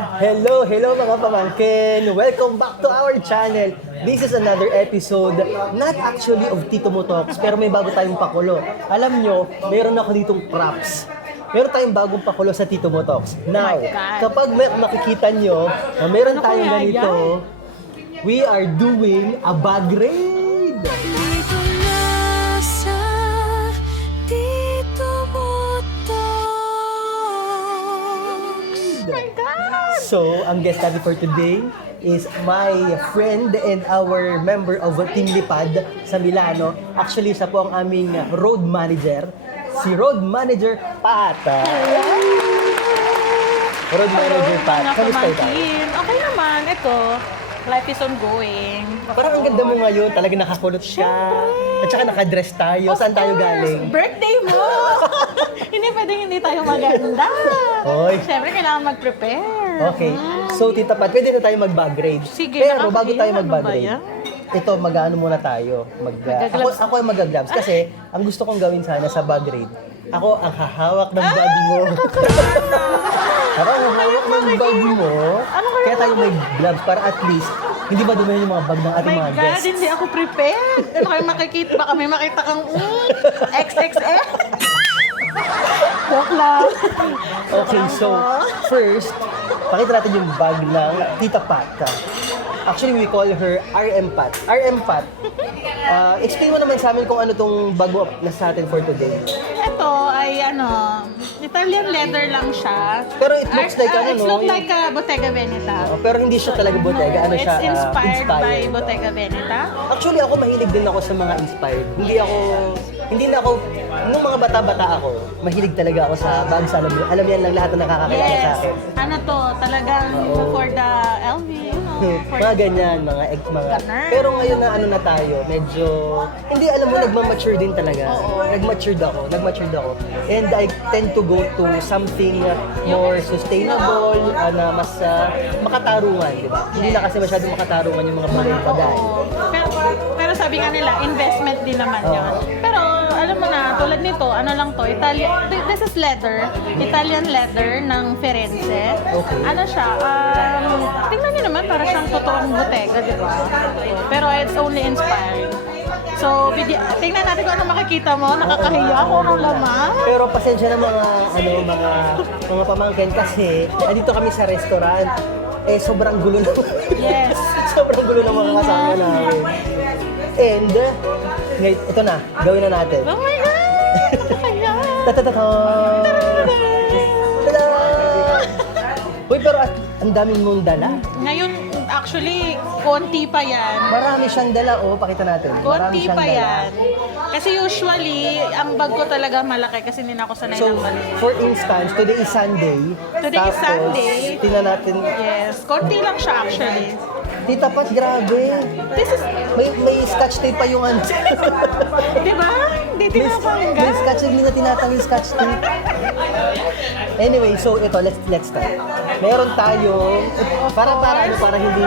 Hello mga pamangkin! Welcome back to our channel. This is another episode, not actually of Tito Mo Talks, pero may bago tayong pakulo. Alam nyo, meron ako ditong props. Meron tayong bagong pakulo sa Tito Mo Talks. Now, kapag makikita nyo na meron tayong ganito, we are doing a bag raid! Dito na sa Tito Mo Talks. My God! So, ang guest natin for today is my friend and our member of Team Lipad sa Milano. Actually, siya po ang aming road manager, si Road Manager Pat. Road Manager Pat, kamusta ikaw? Okay naman, ito. Life is ongoing. Parang ang ganda mo ngayon, talaga nakakulot ka. At saka nakadress tayo. Saan tayo galing? Birthday mo! Hindi pwedeng hindi tayo maganda. Hoy. Siyempre, kailangan mag-prepare. Okay. So, Tita Pat, pwede na tayo mag-bag raid. Sige, pero bago tayo nakakahiya, mag-bag ano ba raid, yan? ito, mag-ano muna tayo. Mag-gloves. Ako yung mag-gloves kasi ang gusto kong gawin sana sa bag raid, ako ang hahawak ng bag mo. Ako ang hahawak ng bag mo. Kaya tayo may gloves para at least hindi ba dumayan yung mga bag ng ating My mga God, guests. hindi ako prepared. Ano kayo makikita? Baka may makita kang XXL. Joke lang. Okay, so first, pakita natin yung bag ng Tita Pat. Actually, we call her RM Pat. RM Pat, explain mo naman sa amin kung ano tong bag mo na sa atin for today. Ito ay Italian leather lang siya. Pero it looks like ano, It no? looks like Bottega Veneta. Pero hindi siya talaga Bottega. Ano It's siya? inspired by Bottega Veneta. Actually, ako mahilig din ako sa mga inspired. Hindi na ako, nung mga bata-bata ako, mahilig talaga ako sa bags. Alam yan lang lahat na nakakakilala sa Yes. akin. Ano to, talagang for the LV, you know. For Mga ganyan, mga Ganun. Pero ngayon na ano na tayo, medyo, hindi alam mo, nagmamature din talaga. Nagmatured ako. And I tend to go to something more sustainable, na mas makatarungan, di ba? Hindi na kasi masyadong makatarungan yung mga bagay. Oo. Pero sabi nga nila, investment din naman yun. Pero alam mo na, tulad nito, ano lang to, this is leather, Italian leather ng Firenze. Okay. Ano siya, tingnan niyo naman, para siyang totoong Bottega, di ba? Pero it's only inspired. So, tingnan natin kung ano makikita mo, nakakahiya ako ng laman. Pero pasensya na mga pamangkin kasi nandito kami sa restaurant. Sobrang gulo na. Yes. Sobrang gulo ng mga kasama namin. And, ito na, gawin na natin. Oh my God! Nakakahiya! Tatatata! Tada! Uy, pero ang daming mong dala. Ngayon, actually, konti pa yan. Marami siyang dala, pakita natin. Marami Konti siyang pa dala. yan. Kasi usually, ang bag ko talaga malaki kasi hindi na ako sanay So, ng maliit. for instance, today is Sunday. Today is Sunday. Tingnan natin. Yes, konti lang siya actually. Tita Pat, grabe. This is, May scotch tape pa yung ano. di ba? Hindi May tinatanggal. scotch tape, hindi na tinatawag yung scotch tape. Anyway, so ito, let's start. Meron tayong, para hindi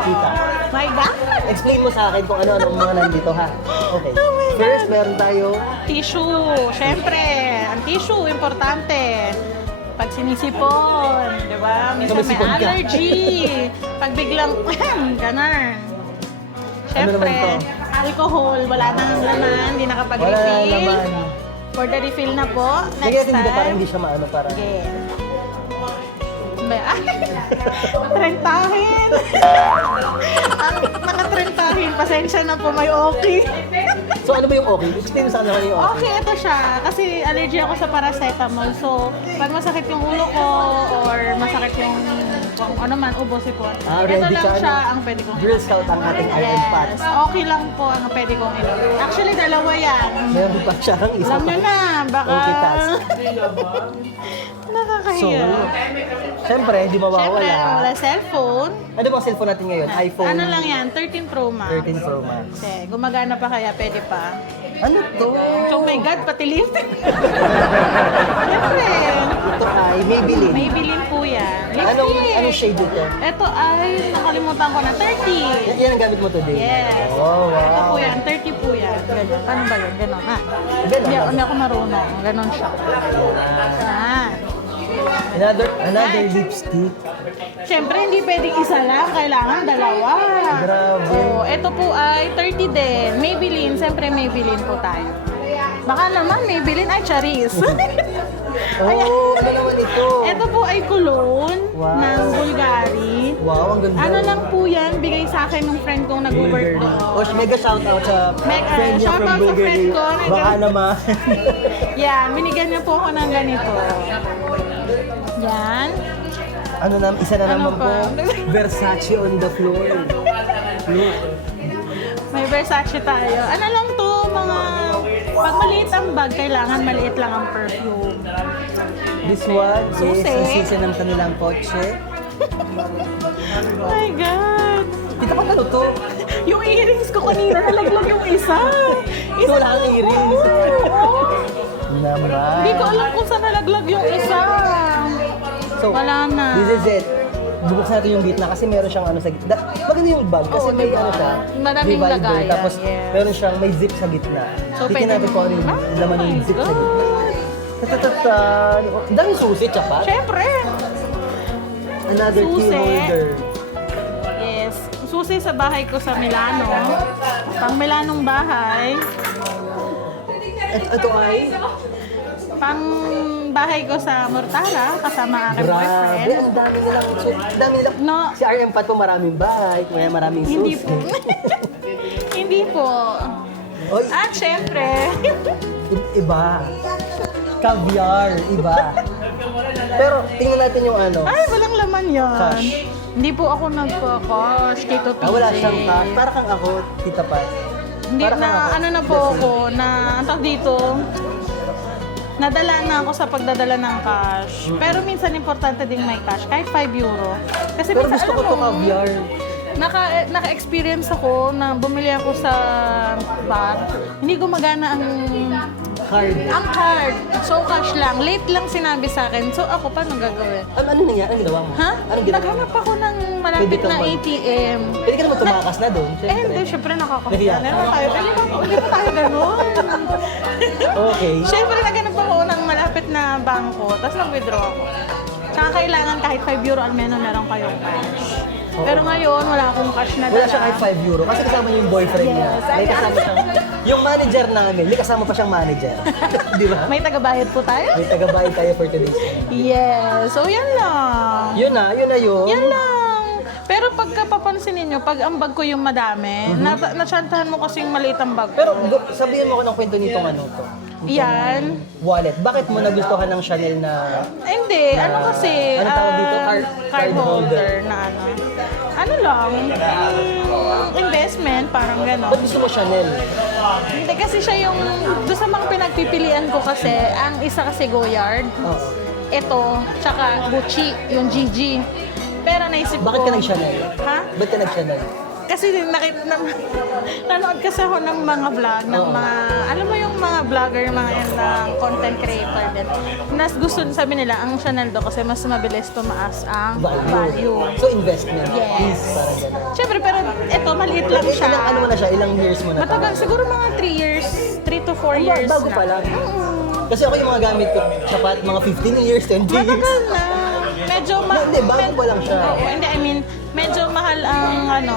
kita. My God! Explain mo sa akin kung ano-ano ang mga nandito, ha? Okay. First, meron tayo, Tissue. Siyempre, ang tissue, importante. Pag sinisipon, di ba? Minsan may Sumisipon ka. allergy. Pag biglang, ganun. Ano naman Siyempre, to? alcohol, wala nang laman, hindi wala na nakapag-refill. naman. For the refill na po, Sige, next hindi ba para time. hindi siya maano, para. Sige. Trentahin! Mga trentahin, pasensya na po, may okay. So, ano ba yung okay? Explain mo sa akin naman yung okay. Okay, ito siya. Kasi allergy ako sa paracetamol. So, pag masakit yung ulo ko or masakit yung kung ano man, ubo, sipon. Ito Ready lang ka, siya ano? ang pwede kong Girl Scout ang ating Iron Pat. Yes, okay lang po ang pwede kong inom. Actually, dalawa yan. Meron pa siyang isa Alam pa. nyo na, baka... Okay, Tas. So, Nakakahiya. syempre, di Siyempre, mawawala. wala cellphone. Ano bang cellphone natin ngayon? iPhone Ano lang yan, 13 Pro Max. 13 Pro Max. Kasi gumagana pa kaya, pwede pa. Ano to? Oh my God, pati lipstick. Siyempre, Ito ay Maybelline. Maybelline po yan. Anong shade ito? Ito ay, nakalimutan ko na, 30. Yan ang gamit mo today? Yes. Oh, Ito wow. po yan, 30 po yan. Ganyan. Paano ba yun? Ganon, ha? Ganon. Hindi ako marunong. Ganon siya. Ah. Another lipstick. Siyempre, hindi pwedeng isa lang. Kailangan dalawa. Grabe. Oh, ito po ay 30 din. Maybelline. Siyempre, Maybelline po tayo. Baka naman, Maybelline ay Charis. Oh, ano naman ito? Ito po ay cologne Wow. ng Bulgari. Wow, ang ganda. Ano lang po yan, bigay sa akin ng friend kong nag-work Bulgari. doon. Oh, mega shoutout sa friend niya shoutout from sa Bulgari. friend ko. Baka naman. Yeah, binigyan niya po ako ng ganito. Yan. Ano na, isa na Ano naman po. pa? Versace on the floor. Look. May Versace tayo. Ano lang to, mga... Pag maliit ang bag, kailangan maliit lang ang perfume. This one Susi. is ang susi ng kanilang kotse. Oh my God! Kita pa ano to? Yung earrings ko kanina, nalaglag yung isa. Ito wala kang earrings. Oo. Naman. Hindi ko alam kung saan nalaglag yung isa. So, Wala na. This is it. Bubuksan natin yung gitna kasi meron siyang ano sa gitna. Maganda yung bag kasi Oo, may diba? ano siya. Madaming divider, lagayan, Tapos yes. meron siyang may zip sa gitna. So, Tingnan pwede natin kung ano yung mo- laman Oh yung my zip sa God. gitna. Tatatatan. Ang daming susi, tsapat. Siyempre. Another key Susi. holder. Yes. Susi sa bahay ko sa Milano. Pang Milanong bahay. Ito ay, Pang bahay ko sa Mortala kasama aking grabe, boyfriend. ang dami nilang, so, ang dami nilang, No. si RM Pat po maraming bahay, kaya maraming susi. Hindi po. Hindi po. Oy, At syempre, iba. Caviar, iba. Pero tingnan natin yung ano. ay, walang laman yan. Cash. Hindi po ako nagpa-cash, Tito Tito. Wala siyang cash. Para kang ako, Tita Pat. Hindi Para kang na, ako. ano na po Blessing. ako, na, ang tawag dito, nadala na ako sa pagdadala ng cash. Pero minsan importante ding may cash, kahit 5 euro. Kasi Pero minsan, gusto ko alam to mo, caviar. naka-experience ako na bumili ako sa bar. Hindi gumagana Card. ang card. So cash lang. Late lang sinabi sa akin. So ako, paano gagawin? Ano nangyari? Anong ginawa mo? Ha? Anong ginawa mo? Naghanap ako ng malapit Pwede kang na mag- ATM. Pwede ka naman tumakas na doon, Eh, syempre. hindi. Syempre nakakahiya. Nahiya. Meron tayo. Hindi pa tayo ganun. Okay. Syempre naghanap ako ng malapit na bangko. Tapos nag-withdraw ako. Tsaka kailangan kahit 5 euro al menos meron kayong cash. Pero ngayon, wala akong cash na Wala dala. siya kahit 5 euro kasi kasama niya yung boyfriend niya. Yes, May ayan. kasama siyang, yung manager namin, may kasama pa siyang manager. Di ba? May tagabayad po tayo? May tagabayad tayo for today's. Yes. So, yan lang. Yun na yun. Yan lang. Pero pagka papansin ninyo, pag ang bag ko yung madami, natsantahan mo kasi yung maliit ang bag ko. Pero sabihin mo ko ng kwento nitong ano to. Yan. Wallet. Bakit mo nagustuhan ng Chanel na Hindi, ano kasi, ano tawag dito? card holder na ano. Ano lang, investment, parang gano'n. ba't gusto mo Chanel? Hindi kasi siya yung, doon sa mga pinagpipilian ko kasi, ang isa kasi Goyard, Oo. ito, tsaka Gucci, yung GG. Pero naisip ko... Bakit ka nag-Chanel? Ha? Ba't ka nag-Chanel? Kasi nanood kasi ako ng mga vlog, ng Oo. mga, alam mo yung mga vlogger, mga yan na content creator din. Nas gusto, sabi nila, ang Chanel do kasi mas mabilis tumaas ang value. So investment. Yes. Is parang gano'n. Siyempre, pero ito, maliit lang siya. Ilang ano mo na siya? Ilang years mo na? Matagal, siguro mga 3 years, 3 to 4 years Bago na. pa lang. Kasi ako yung mga gamit ko, sapat mga 15 years, 20 years. Matagal na. Medyo Hindi, bago pa lang siya. Oo, hindi, I mean, medyo mahal ang ano,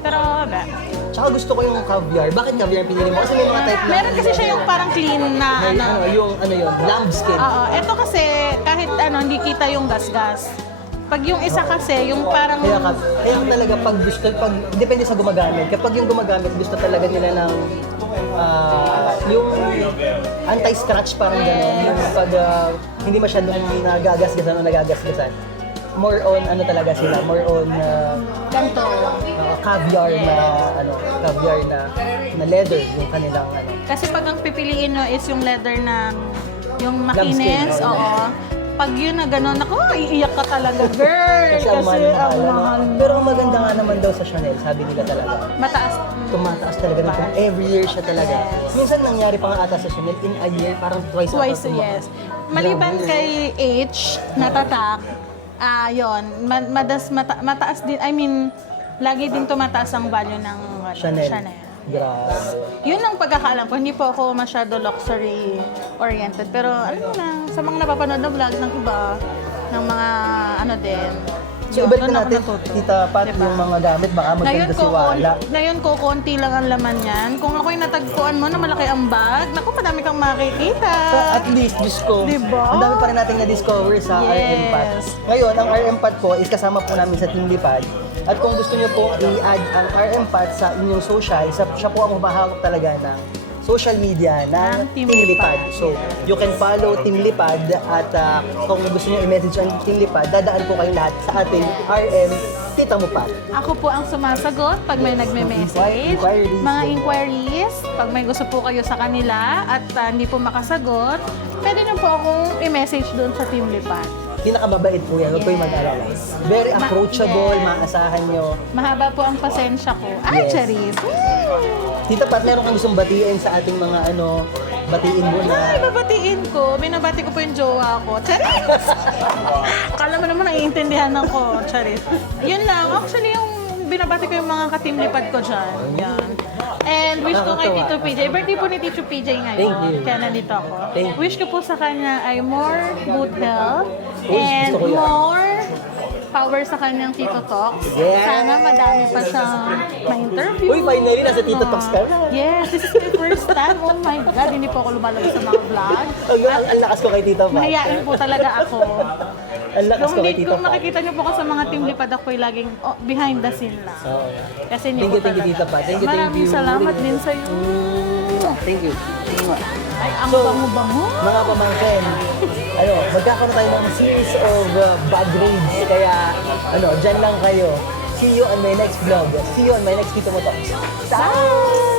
pero ba? Tsaka gusto ko yung caviar. Bakit caviar ang pinili mo? Kasi may mga type na... Meron kasi siya yung parang clean na May, ano. yung ano yun, lambskin. Oo, ito kasi kahit ano, hindi kita yung gasgas. Pag yung isa kasi, yung parang... Kaya talaga pag gusto, depende sa gumagamit. Kapag yung gumagamit, gusto talaga nila ng yung anti-scratch parang gano'n. Yung pag hindi masyadong nagagasgasan o nagagasgasan. More on ano talaga sila, more on ganito. caviar na leather yung kanilang ano. Kasi pag ang pipiliin nyo is yung leather ng yung Lambskin, makinis, oo. oo. Pag yun na gano'n, ako, iiyak ka talaga, girl. Kasi ang mahal, ang ano. mahal. Pero ang maganda nga naman daw sa Chanel, sabi nila talaga. Mataas. Tumataas talaga nito. Every year siya talaga. Yes. Minsan nangyari pa nga ata sa Chanel, in a year, parang twice Twice, ata tumaas. yes. Maliban Grabe. kay H, natatak, yun, mataas din, I mean, lagi din tumataas ang value ng Chanel. Chanel. Grabe. Yun ang pagkakaalam ko, hindi po ako masyado luxury oriented. Pero ano na, sa mga napapanood na vlog ng iba, ng mga ano din. So, Yun, ibalik doon na ako natin, natuto. Tita Pat, Diba? yung mga gamit, baka maganda si Wala. Ngayon ko, konti lang ang laman yan. Kung ako'y natagpuan mo na malaki ang bag, naku, madami kang makikita. So, at least, Diyos ko, Diba? ang dami pa rin nating na-discover sa Yes. RM Pad. Ngayon, ang RM Pad po is kasama po namin sa Team Lipad. At kung gusto niyo po i-add ang RM Pad sa inyong social, siya po ang humahawak talaga ng social media ng Ng Team Team Lipad. Lipad. So, you can follow Team Lipad at kung gusto niyo i-message ang Team Lipad, dadaan po kayo lahat sa ating RM Tita Mo Pat. Ako po ang sumasagot pag may nagme-message. Inquiries. Mga inquiries, pag may gusto po kayo sa kanila at hindi po makasagot, pwede niyo po akong i-message doon sa Team Lipad. Pinakababait po yan, huwag po yung mag-alala. Very approachable, yes. maasahan nyo. Mahaba po ang pasensya ko. Ay, Yes. Charis! Tita Pat, meron kang gustong batiin sa ating mga batiin mo Ay, na babatiin ko. Binabati ko po yung jowa ko. Charis! Kala mo naman naiintindihan ako, Charis. Yun lang. Actually, yung binabati ko yung mga ka-team lipad ko dyan. Yan. And wish ko kay Tito PJ. Birthday po ni Tito PJ ngayon. Thank you. Kaya nandito ako. Thank you. Wish ko po sa kanya ay more good health Uy, and gusto ko yan. more power sa kanyang Tito Talks. Yes. Sana madami pa siyang ma-interview. Uy, finally, nasa Tito Talks ka na. Yes, this is my first time. Oh my God, hindi po ako lumalabas sa mga vlog. ang lakas ko kay Tita Pat. Mahihain po talaga ako. Ang lakas ko kay Tita Kung Pat. makikita niyo po ko sa mga team lipad, ako'y laging behind the scene lang. Oo. Kasi hindi Thank po you, thank you, talaga. Tita Pat. Thank you, thank Maraming you. salamat din sa iyo. Thank you. Ay, ang So, bango-bango. Mga pamangkin, magkakaroon tayo ng series of bag raids. Kaya, dyan lang kayo. See you on my next vlog. See you on my next Tito Mo Talks. Bye!